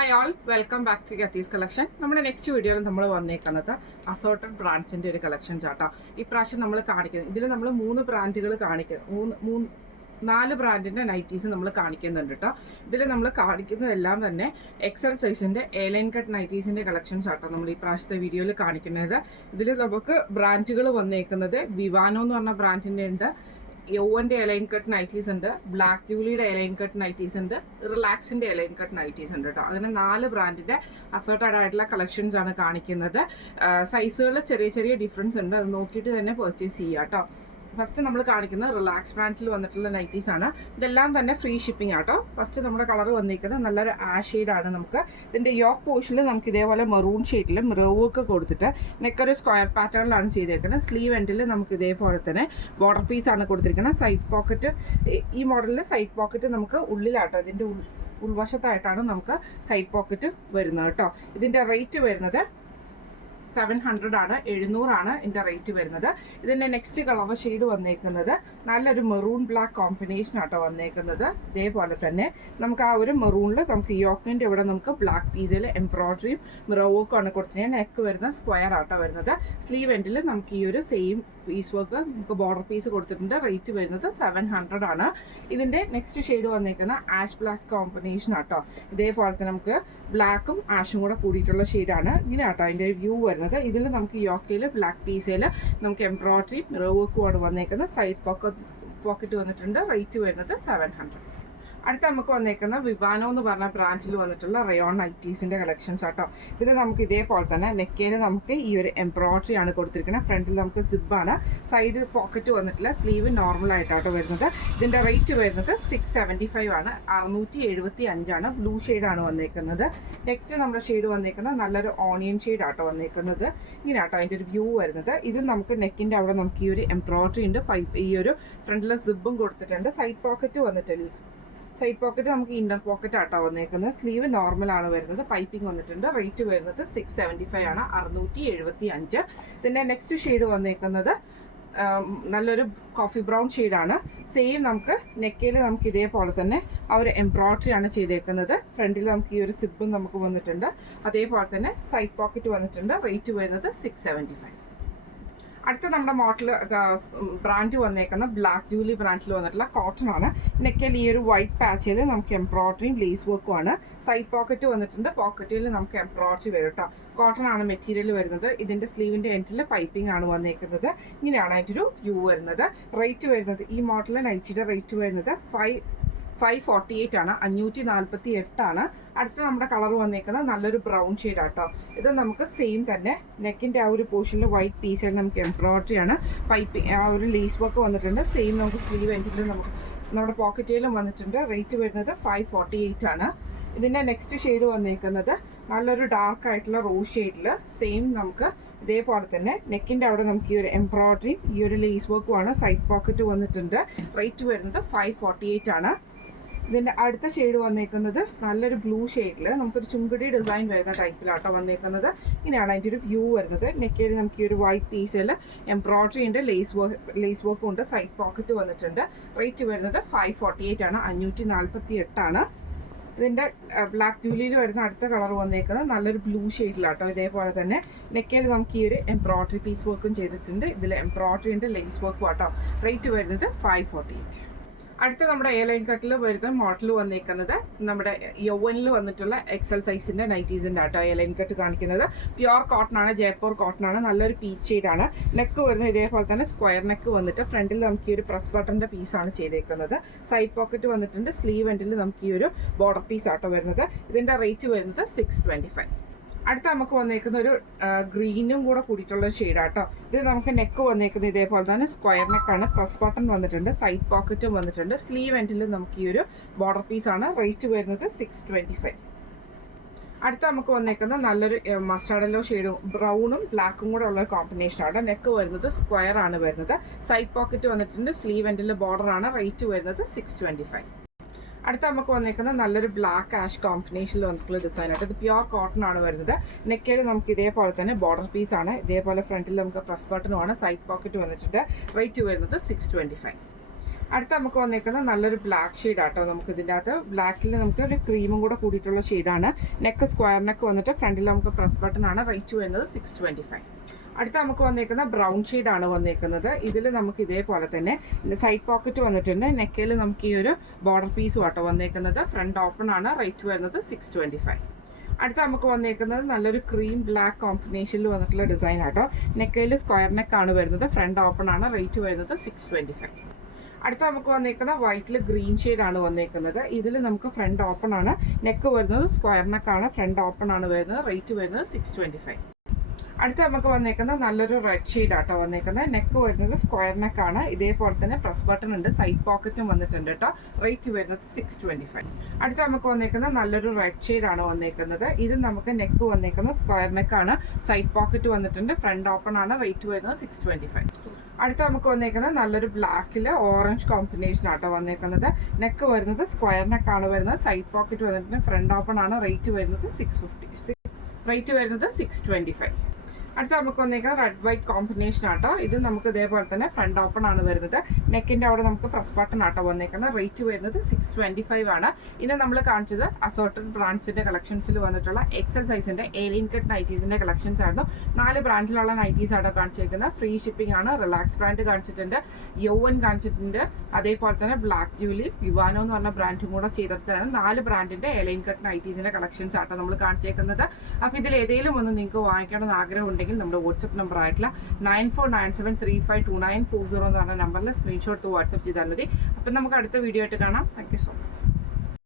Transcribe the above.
Hi all, welcome back to ഗത്തീസ് collection. നമ്മുടെ next വീഡിയോയിൽ നമ്മൾ വന്നേക്കുന്നത് അസോർട്ടഡ് ബ്രാൻഡ്സിൻ്റെ ഒരു കളക്ഷൻസ് ആട്ടോ. ഇപ്രാവശ്യം നമ്മൾ കാണിക്കുന്നത് ഇതിൽ നമ്മൾ 3 ബ്രാൻഡുകൾ കാണിക്കുന്നത് 4 ബ്രാൻഡിൻ്റെ നൈറ്റീസ് നമ്മൾ കാണിക്കുന്നുണ്ട് കേട്ടോ. ഇതിൽ നമ്മൾ കാണിക്കുന്നതെല്ലാം തന്നെ എക്സൽ സൈസിൻ്റെ എയർലൈൻ കട്ട് നൈറ്റീസിൻ്റെ കളക്ഷൻസ് ആട്ടോ നമ്മൾ ഈ പ്രാവശ്യത്തെ വീഡിയോയിൽ കാണിക്കുന്നത്. ഇതിൽ നമുക്ക് ബ്രാൻഡുകൾ വന്നേക്കുന്നത് വിവാനോ എന്ന് പറഞ്ഞ ബ്രാൻഡിൻ്റെ ഉണ്ട്, യോവൻ്റെ എലൈൻ കട്ട് നൈറ്റീസ് ഉണ്ട്, ബ്ലാക്ക് ജൂലിയുടെ എലൈൻ കട്ട് നൈറ്റീസ് ഉണ്ട്, റിലാക്സിൻ്റെ എലൈൻ കട്ട് നൈറ്റീസ് ഉണ്ട് കേട്ടോ. അങ്ങനെ 4 ബ്രാൻഡിൻ്റെ അസോർട്ടഡ് ആയിട്ടുള്ള കളക്ഷൻസ് ആണ് കാണിക്കുന്നത്. സൈസുകൾ ചെറിയ ചെറിയ ഡിഫറൻസ് ഉണ്ട്, അത് നോക്കിയിട്ട് തന്നെ പർച്ചേസ് ചെയ്യുക കേട്ടോ. ഫസ്റ്റ് നമ്മൾ കാണിക്കുന്നത് റിലാക്സ് ബ്രാൻഡിൽ വന്നിട്ടുള്ള നൈറ്റീസ് ആണ്. ഇതെല്ലാം തന്നെ ഫ്രീ ഷിപ്പിംഗ് ആട്ടോ. ഫസ്റ്റ് നമ്മുടെ കളർ വന്നിരിക്കുന്നത് നല്ലൊരു ആഷ് ഷെയ്ഡാണ്. നമുക്ക് ഇതിൻ്റെ യോക്ക് പോർഷനിൽ നമുക്ക് ഇതേപോലെ മെറൂൺ ഷെയ്ഡിൽ മിറർ വർക്ക് കൊടുത്തിട്ട് നെക്കൊരു സ്ക്വയർ പാറ്റേണിലാണ് ചെയ്തേക്കുന്നത്. സ്ലീവ് എൻഡിൽ നമുക്ക് ഇതേപോലെ തന്നെ ബോർഡർ പീസാണ് കൊടുത്തിരിക്കുന്നത്. സൈഡ് പോക്കറ്റ്, ഈ മോഡലിൽ സൈഡ് പോക്കറ്റ് നമുക്ക് ഉള്ളിലാട്ടോ, ഇതിൻ്റെ ഉൾവശത്തായിട്ടാണ് നമുക്ക് സൈഡ് പോക്കറ്റ് വരുന്നത് കേട്ടോ. ഇതിൻ്റെ റേറ്റ് വരുന്നത് 700 ആണ്, 700 ആണ് ഇതിൻ്റെ റേറ്റ് വരുന്നത്. ഇതിൻ്റെ നെക്സ്റ്റ് കളർ ഷെയ്ഡ് വന്നേക്കുന്നത് നല്ലൊരു മെറൂൺ ബ്ലാക്ക് കോമ്പിനേഷൻ ആട്ടോ വന്നേക്കുന്നത്. ഇതേപോലെ തന്നെ നമുക്ക് ആ ഒരു മെറൂണിൽ നമുക്ക് യോക്കിൻ്റെ ഇവിടെ നമുക്ക് ബ്ലാക്ക് പീസിൽ എംബ്രോയിഡറിയും മിറർ വർക്കും ആണ് കൊടുത്തിരിക്കുന്നത്. നെക്ക് വരുന്ന സ്ക്വയർ ആട്ടോ വരുന്നത്. സ്ലീവ് എൻഡിൽ നമുക്ക് ഈ ഒരു സെയിം പീസ് വർക്ക് നമുക്ക് ബോർഡർ പീസ് കൊടുത്തിട്ടുണ്ട്. റേറ്റ് വരുന്നത് 700 ആണ്. ഇതിൻ്റെ നെക്സ്റ്റ് ഷെയ്ഡ് വന്നേക്കുന്ന ആഷ് ബ്ലാക്ക് കോമ്പിനേഷൻ ആട്ടോ. ഇതേപോലെ തന്നെ നമുക്ക് ബ്ലാക്കും ആഷും കൂടെ കൂടിയിട്ടുള്ള ഷെയ്ഡാണ്. ഇങ്ങനെ ആട്ടോ അതിൻ്റെ വ്യൂ വരുന്നത്. ഇതിൽ നമുക്ക് യോക്കയിൽ ബ്ലാക്ക് പീസിൽ നമുക്ക് എംബ്രോയിഡറി മിറർ വർക്കുമാണ് വന്നേക്കുന്നത്. സൈഡ് പോക്കറ്റ് വന്നിട്ടുണ്ട്. റേറ്റ് വരുന്നത് 700. അടുത്ത നമുക്ക് വന്നേക്കുന്ന വിവാനോ എന്ന് പറഞ്ഞ ബ്രാൻഡിൽ വന്നിട്ടുള്ള റയോൺ നൈറ്റീസിൻ്റെ കളക്ഷൻസ് ആട്ടോ. ഇതിൽ നമുക്ക് ഇതേപോലെ തന്നെ നെക്കേൽ നമുക്ക് ഈ ഒരു എംബ്രോയിഡറി ആണ് കൊടുത്തിരിക്കുന്നത്. ഫ്രണ്ടിൽ നമുക്ക് സിബാണ്, സൈഡ് പോക്കറ്റ് വന്നിട്ടില്ല, സ്ലീവ് നോർമൽ ആയിട്ടാട്ടോ വരുന്നത്. ഇതിൻ്റെ റേറ്റ് വരുന്നത് 675 ആണ്, 675 ആണ്. ബ്ലൂ ഷെയ്ഡാണ് വന്നേക്കുന്നത്. നെക്സ്റ്റ് നമ്മുടെ ഷെയ്ഡ് വന്നേക്കുന്നത് നല്ലൊരു ഓണിയൻ ഷെയ്ഡ് ആട്ടോ വന്നേക്കുന്നത്. ഇങ്ങനെ ആട്ടോ അതിൻ്റെ ഒരു വ്യൂ വരുന്നത്. ഇത് നമുക്ക് നെക്കിൻ്റെ അവിടെ നമുക്ക് ഈ ഒരു എംബ്രോയിഡറി ഉണ്ട്, ഈ ഒരു ഫ്രണ്ടിലെ സിബും കൊടുത്തിട്ടുണ്ട്. സൈഡ് പോക്കറ്റ് വന്നിട്ടില്ല, സൈഡ് പോക്കറ്റ് നമുക്ക് ഇന്നർ പോക്കറ്റ് ആട്ടോ വന്നേക്കുന്നത്. സ്ലീവ് നോർമൽ ആണ് വരുന്നത്. പൈപ്പിംഗ് വന്നിട്ടുണ്ട്. റേറ്റ് വരുന്നത് 675 ആണ്, 675. ഇതിൻ്റെ നെക്സ്റ്റ് ഷെയ്ഡ് വന്നേക്കുന്നത് നല്ലൊരു കോഫി ബ്രൗൺ ഷെയ്ഡാണ്. സെയിം നമുക്ക് നെക്കയിൽ നമുക്ക് ഇതേപോലെ തന്നെ ആ ഒരു എംബ്രോയിഡറി ആണ് ചെയ്തേക്കുന്നത്. ഫ്രണ്ടിൽ നമുക്ക് ഈ ഒരു സിബും നമുക്ക് വന്നിട്ടുണ്ട്. അതേപോലെ തന്നെ സൈഡ് പോക്കറ്റ് വന്നിട്ടുണ്ട്. റേറ്റ് വരുന്നത് 675. അടുത്ത നമ്മുടെ മോഡൽ ബ്രാൻഡ് വന്നേക്കുന്ന ബ്ലാക്ക് ജൂലി ബ്രാൻഡിൽ വന്നിട്ടുള്ള കോട്ടൺ ആണ്. നെക്കിൽ ഈ ഒരു വൈറ്റ് പാച്ചിൽ നമുക്ക് എംബ്രോയിഡറിയും ലേസ് വർക്കും ആണ്. സൈഡ് പോക്കറ്റ് വന്നിട്ടുണ്ട്. പോക്കറ്റിൽ നമുക്ക് എംബ്രോയിഡറി വരും കേട്ടോ. കോട്ടൺ ആണ് മെറ്റീരിയൽ വരുന്നത്. ഇതിൻ്റെ സ്ലീവിൻ്റെ എൻഡിൽ പൈപ്പിംഗ് ആണ് വന്നേക്കുന്നത്. ഇങ്ങനെയാണ് അതിൻ്റെ ഒരു വ്യൂ വരുന്നത്. റേറ്റ് വരുന്നത് ഈ മോഡൽ നൈറ്റിയുടെ റേറ്റ് വരുന്നത് 548 ആണ്, 548 ആണ്. അടുത്ത നമ്മുടെ കളർ വന്നേക്കുന്നത് നല്ലൊരു ബ്രൗൺ ഷെയ്ഡ് ആട്ടോ. ഇത് നമുക്ക് സെയിം തന്നെ നെക്കിൻ്റെ ആ ഒരു പോർഷനിൽ വൈറ്റ് പീസിൽ നമുക്ക് എംബ്രോയിഡറി ആണ്. പൈപ്പിംഗ് ആ ഒരു ലേസ് വർക്ക് വന്നിട്ടുണ്ട്. സെയിം നമുക്ക് സ്ലീവ് എൻഡിൽ നമുക്ക് നമ്മുടെ പോക്കറ്റിലും വന്നിട്ടുണ്ട്. റേറ്റ് വരുന്നത് 548 ആണ്. ഇതിൻ്റെ നെക്സ്റ്റ് ഷെയ്ഡ് വന്നേക്കുന്നത് നല്ലൊരു ഡാർക്ക് ആയിട്ടുള്ള റോസ് ഷെയ്ഡിൽ സെയിം നമുക്ക് ഇതേപോലെ തന്നെ നെക്കിൻ്റെ അവിടെ നമുക്ക് ഈ ഒരു എംബ്രോയിഡറിയും ഈ ഒരു ലേസ് വർക്കുമാണ്. സൈഡ് പോക്കറ്റ് വന്നിട്ടുണ്ട്. റേറ്റ് വരുന്നത് 548 ആണ്. ഇതിൻ്റെ അടുത്ത ഷെയ്ഡ് വന്നേക്കുന്നത് നല്ലൊരു ബ്ലൂ ഷെയ്ഡിൽ നമുക്കൊരു ചുങ്കടി ഡിസൈൻ വരുന്ന ടൈപ്പിലാട്ടോ വന്നേക്കുന്നത്. ഇങ്ങനെയാണ് അതിൻ്റെ ഒരു വ്യൂ വരുന്നത്. നെക്കിൽ നമുക്ക് ഈ ഒരു വൈറ്റ് പീസിൽ എംബ്രോയിഡറി ഉണ്ട്, ലേസ് വർക്കും ഉണ്ട്. സൈഡ് പോക്കറ്റ് വന്നിട്ടുണ്ട്. റേറ്റ് വരുന്നത് 548 ആണ്, 548 ആണ്. ഇതിൻ്റെ ബ്ലാക്ക് ജൂലിയിൽ വരുന്ന അടുത്ത കളർ വന്നേക്കുന്നത് നല്ലൊരു ബ്ലൂ ഷെയ്ഡിലാട്ടോ. ഇതേപോലെ തന്നെ നെക്കിൽ നമുക്ക് ഈ ഒരു എംബ്രോയിഡറി പീസ് വർക്കും ചെയ്തിട്ടുണ്ട്. ഇതിൽ എംബ്രോയിഡറി ഉണ്ട്, ലേസ് വർക്കും ആട്ടോ. റേറ്റ് വരുന്നത് 548. അടുത്ത നമ്മുടെ എയർലൈൻ കട്ടിൽ വരുന്ന മോഡൽ വന്നേക്കുന്നത് നമ്മുടെ യൗവനിൽ വന്നിട്ടുള്ള എക്സൽ സൈസിൻ്റെ നൈറ്റീസിൻ്റെ ആട്ടോ എയർലൈൻ കട്ട് കാണിക്കുന്നത്. പ്യുവർ കോട്ടൺ ആണ്, ജയ്പൂർ കോട്ടൺ ആണ്. നല്ലൊരു പീച്ച് ഷെയ്ഡാണ്. നെക്ക് വരുന്നത് ഇതേപോലെ തന്നെ സ്ക്വയർ നെക്ക് വന്നിട്ട് ഫ്രണ്ടിൽ നമുക്ക് ഈ ഒരു പ്രസ് ബട്ടൻ്റെ പീസാണ് ചെയ്തേക്കുന്നത്. സൈഡ് പോക്കറ്റ് വന്നിട്ടുണ്ട്. സ്ലീവ് എൻഡിൽ നമുക്ക് ഈ ഒരു ബോർഡർ പീസ് ആട്ടോ വരുന്നത്. ഇതിൻ്റെ റേറ്റ് വരുന്നത് 625. അടുത്ത നമുക്ക് വന്നേക്കുന്ന ഒരു ഗ്രീനും കൂടെ കൂടിയിട്ടുള്ള ഷെയ്ഡാട്ടോ. ഇത് നമുക്ക് നെക്ക് വന്നേക്കുന്നത് ഇതേപോലെ തന്നെ സ്ക്വയർ നെക്കാണ്. പ്രസ് ബട്ടൺ വന്നിട്ടുണ്ട്. സൈഡ് പോക്കറ്റും വന്നിട്ടുണ്ട്. സ്ലീവ് എൻഡിൽ നമുക്ക് ഈ ഒരു ബോർഡർ പീസാണ്. റേറ്റ് വരുന്നത് 625. അടുത്ത നമുക്ക് വന്നേക്കുന്ന നല്ലൊരു മസ്റ്റാർഡ് യെല്ലോ ഷെയ്ഡും ബ്രൗണും ബ്ലാക്കും കൂടെ ഉള്ള കോമ്പിനേഷനാണ്. നെക്ക് വരുന്നത് സ്ക്വയർ ആണ് വരുന്നത്. സൈഡ് പോക്കറ്റ് വന്നിട്ടുണ്ട്. സ്ലീവ് എൻഡിൽ ബോർഡർ ആണ്. റേറ്റ് വരുന്നത് 625. അടുത്ത നമുക്ക് വന്നേക്കുന്നത് നല്ലൊരു ബ്ലാക്ക് ആഷ് കോമ്പിനേഷനിൽ വന്നിട്ടുള്ള ഡിസൈൻ ആയിട്ട്. ഇത് പ്യുവർ കോട്ടൺ ആണ് വരുന്നത്. നെക്കിൽ നമുക്ക് ഇതേപോലെ തന്നെ ബോർഡർ പീസാണ്. ഇതേപോലെ ഫ്രണ്ടിൽ നമുക്ക് പ്രസ് ബട്ടണുമാണ്. സൈഡ് പോക്കറ്റ് വന്നിട്ടുണ്ട്. റേറ്റ് വരുന്നത് 625. അടുത്ത നമുക്ക് വന്നേക്കുന്ന നല്ലൊരു ബ്ലാക്ക് ഷെയ്ഡ് ആട്ടോ. നമുക്ക് ഇതിൻ്റെ അകത്ത് ബ്ലാക്കിൽ നമുക്ക് ഒരു ക്രീമും കൂടെ കൂടിയിട്ടുള്ള ഷെയ്ഡാണ്. നെക്ക് സ്ക്വയർ നെക്ക് വന്നിട്ട് ഫ്രണ്ടിൽ നമുക്ക് പ്രസ് ബട്ടൺ ആണ്. റേറ്റ് വരുന്നത് 625. അടുത്ത നമുക്ക് വന്നേക്കുന്ന ബ്രൗൺ ഷെയ്ഡാണ് വന്നേക്കുന്നത്. ഇതിൽ നമുക്ക് ഇതേപോലെ തന്നെ സൈഡ് പോക്കറ്റ് വന്നിട്ടുണ്ട്. നെക്കയിൽ നമുക്ക് ഈ ഒരു ബോർഡർ പീസും ആട്ടോ വന്നേക്കുന്നത്. ഫ്രണ്ട് ഓപ്പൺ ആണ്. റേറ്റ് വരുന്നത് 625. അടുത്ത നമുക്ക് വന്നേക്കുന്നത് നല്ലൊരു ക്രീം ബ്ലാക്ക് കോമ്പിനേഷനിൽ വന്നിട്ടുള്ള ഡിസൈൻ ആട്ടോ. നെക്കയിൽ സ്ക്വയർ നെക്കാണ് വരുന്നത്. ഫ്രണ്ട് ഓപ്പൺ ആണ്. റേറ്റ് വരുന്നത് 625. അടുത്ത നമുക്ക് വന്നേക്കുന്ന വൈറ്റിൽ ഗ്രീൻ ഷെയ്ഡാണ് വന്നേക്കുന്നത്. ഇതിൽ നമുക്ക് ഫ്രണ്ട് ഓപ്പൺ ആണ്. നെക്ക് വരുന്നത് സ്ക്വയർ നെക്കാണ്. ഫ്രണ്ട് ഓപ്പൺ ആണ് വരുന്നത്. റേറ്റ് വരുന്നത് 625. അടുത്ത നമുക്ക് വന്നേക്കുന്നത് നല്ലൊരു റെഡ് ഷെയ്ഡ് ആട്ടോ വന്നേക്കുന്നത്. നെക്ക് വരുന്നത് സ്ക്വയർ നെക്കാണ്. ഇതേപോലെ തന്നെ പ്രസ് ബട്ടൺ ഉണ്ട്. സൈഡ് പോക്കറ്റും വന്നിട്ടുണ്ട് കേട്ടോ. റേറ്റ് വരുന്നത് 625. അടുത്ത നമുക്ക് വന്നേക്കുന്നത് നല്ലൊരു റെഡ് ഷെയ്ഡാണ് വന്നേക്കുന്നത്. ഇത് നമുക്ക് നെക്ക് വന്നേക്കുന്നത് സ്ക്വയർ നെക്കാണ്. സൈഡ് പോക്കറ്റ് വന്നിട്ടുണ്ട്. ഫ്രണ്ട് ഓപ്പൺ ആണ്. റേറ്റ് വരുന്നത് 625. അടുത്ത നമുക്ക് വന്നേക്കുന്നത് നല്ലൊരു ബ്ലാക്കിൽ ഓറഞ്ച് കോമ്പിനേഷൻ ആട്ടോ വന്നേക്കുന്നത്. നെക്ക് വരുന്നത് സ്ക്വയർ നെക്കാണ് വരുന്നത്. സൈഡ് പോക്കറ്റ് വന്നിട്ടുണ്ട്. ഫ്രണ്ട് ഓപ്പൺ ആണ്. റേറ്റ് വരുന്നത് 650. റേറ്റ് വരുന്നത് 625. അടുത്ത നമുക്ക് വന്നേക്കുന്നത് റെഡ് വൈറ്റ് കോമ്പിനേഷൻ ആട്ടോ. ഇത് നമുക്ക് ഇതേപോലെ തന്നെ ഫ്രണ്ട് ഓപ്പൺ ആണ് വരുന്നത്. നെക്കിൻ്റെ അവിടെ നമുക്ക് പ്രസ് ബട്ടൺ ആട്ടോ വന്നേക്കുന്നത്. റേറ്റ് വരുന്നത് 625 ആണ്. ഇന്ന് നമ്മൾ കാണിച്ചത് അസോർട്ടഡ് ബ്രാൻഡ്സിൻ്റെ കളക്ഷൻസിൽ വന്നിട്ടുള്ള എക്സൽ സൈസിൻ്റെ ഏലിയൻ കട്ട് നൈറ്റീസിൻ്റെ കളക്ഷൻസ് ആയിരുന്നു. 4 ബ്രാൻഡിലുള്ള നൈറ്റീസ് ആട്ടോ കാണിച്ചിരിക്കുന്നത്. ഫ്രീ ഷിപ്പിംഗ് ആണ്. റിലാക്സ് ബ്രാൻഡ് കാണിച്ചിട്ടുണ്ട്. യൗവൻ കാണിച്ചിട്ടുണ്ട്. അതേപോലെ തന്നെ ബ്ലാക്ക് ജൂലി, വിവാനോ എന്ന് പറഞ്ഞ ബ്രാൻഡും കൂടെ ചെയ്തിട്ടാണ് 4 ബ്രാൻഡിൻ്റെ ഏലിയൻ കട്ട് നൈറ്റീസിൻ്റെ കളക്ഷൻസ് ആട്ടോ നമ്മൾ കാണിച്ചേക്കുന്നത്. അപ്പോൾ ഇതിൽ ഏതെങ്കിലും ഒന്ന് നിങ്ങൾക്ക് വാങ്ങിക്കണമെന്ന് ആഗ്രഹം ഉണ്ടെങ്കിൽ നമ്മുടെ വാട്സപ്പ് നമ്പർ ആയിട്ടുള്ള 9497352940 എന്ന് പറഞ്ഞ നമ്പറിൽ സ്ക്രീൻഷോട്ട് വാട്സപ്പ് ചെയ്താൽ മതി. അപ്പം നമുക്ക് അടുത്ത വീഡിയോ ആയിട്ട് കാണാം. Thank you so much.